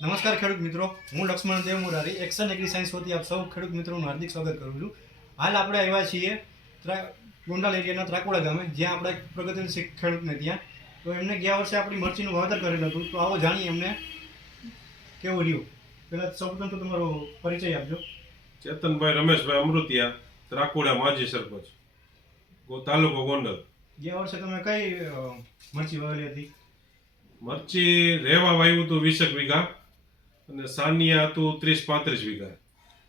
નમસ્કાર ખેડૂત મિત્રો, હું લક્ષ્મણ દેવ મુરારી એક્શન એગ્રી સાયન્સ વતી આપ સૌ ખેડૂત મિત્રોનું હાર્દિક સ્વાગત કરું છું. હાલ આપણે આવ્યા છીએ ગોંડલ એરિયાના ત્રાકોડા ગામે, જ્યાં આપણે પ્રગતિશીલ ખેડૂતને ત્યાં તો એમને ગયા વર્ષે આપણી મરચીનું વાવેતર કરેલું હતું. તો આવો જાણીએ એમને કેવું રહ્યું. પહેલાં સૌપ્રથમ તો તમારો પરિચય આપજો. ચેતનભાઈ રમેશભાઈ અમૃતિયા, ત્રાકોડા માજી સરપંચ, તાલુકો ગોંડલ. ગયા વર્ષે તમે કઈ મરચી વાવેલી હતી? મરચી રેવા વાવ્યું હતું 20 વીઘા અને સાનિયા હતું 30-35 વીઘા.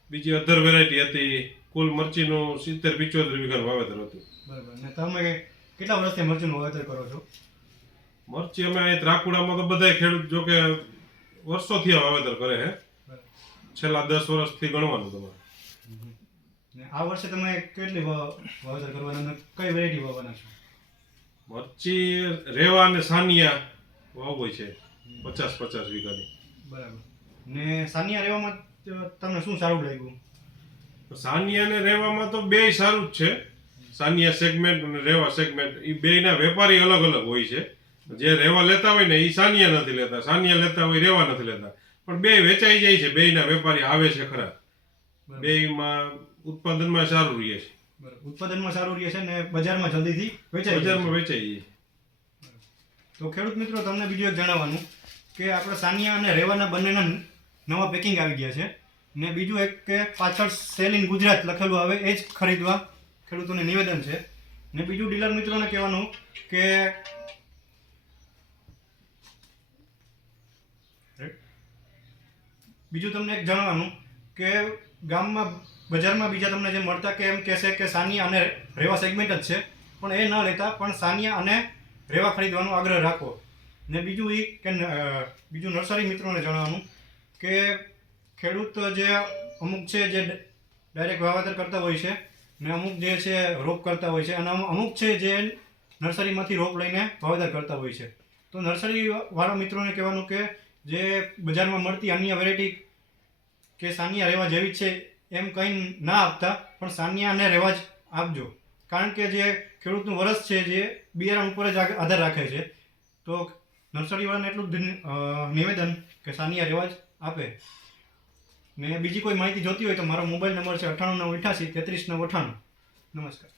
બીજી અધર વેરાયટી હતી. કુલ મરચીનું 70-75 વીઘાનું વાવેતર હતું. બરાબર. ને તમે કેટલા વર્ષથી મરચીનું વાવેતર કરો છો? મરચી અમે અહીં ત્રાકોડામાં તો બધા ખેડૂત જો કે વર્ષોથી આ વાવેતર કરે છે. છેલ્લા 10 વર્ષથી ગણવાનું તમારે. ને આ વર્ષે તમે કેટલી વાવેતર કરવાના અને કઈ વેરાયટી વાવવાના છો? મરચી રેવા અને સાનિયા વાવવી છે 50-50 વીઘાની. બરાબર. ને સાનિયા રેવામાં તમને શું સારું લાગ્યું? સાનિયા અને રેવામાં તો બે સારું જ છે. સાનિયા સેગમેન્ટ અને રેવા સેગમેન્ટ એ બેયના વેપારી અલગ અલગ હોય છે. જે રેવા લેતા હોય ને એ સાનિયા નથી લેતા, સાનિયા લેતા હોય રેવા નથી લેતા, પણ બે વેચાઈ જાય છે. બેયના વેપારી આવે છે ખરા. બેયમાં ઉત્પાદનમાં સારું રહે છે. બરાબર. ઉત્પાદનમાં સારું રહે છે ને બજારમાં જલ્દીથી વેચાઈ જાય. તો ખેડૂત મિત્રો, તમને બીજું એક જણાવવાનું કે આપણે સાનિયા અને રેવાના બંનેના નવા પેકિંગ આવી ગયા છે. ને બીજું એક કે પાછળ સેલ ઇન ગુજરાત લખેલું આવે એ જ ખરીદવા ખેડૂતોને નિવેદન છે. ને બીજું ડીલર મિત્રોને કહેવાનું કે બીજું તમને એક જણાવવાનું કે ગામમાં બજારમાં બીજા તમને જે મળતા કે એમ કહેશે કે સાનિયા અને રેવા સેગમેન્ટ જ છે, પણ એ ન લેતા પણ સાનિયા અને રેવા ખરીદવાનો આગ્રહ રાખો. ને બીજું એ કે બીજું નર્સરી મિત્રોને જણાવવાનું કે ખેડૂત જે અમુક છે જે ડાયરેક્ટ વાવેતર કરતા હોય છે ને અમુક જે છે રોપ કરતા હોય છે અને અમુક છે જે નર્સરીમાંથી રોપ લઈને વાવેતર કરતા હોય છે. તો નર્સરીવાળા મિત્રોને કહેવાનું કે જે બજારમાં મળતી અન્ય વેરાયટી કે સાનિયા રેવા જેવી છે એમ કંઈ ના આપતા, પણ સાનિયા અને રેવા જ આપજો. કારણ કે જે ખેડૂતનું વરસ છે જે બિયારણ ઉપર જ આધાર રાખે છે. તો નર્સરીવાળાને એટલું જ નિવેદન કે સાનિયા રેવા જ આપે. ને બીજી કોઈ માહિતી જોતી હોય તો મારો મોબાઈલ નંબર છે 98 988 33 998. નમસ્કાર.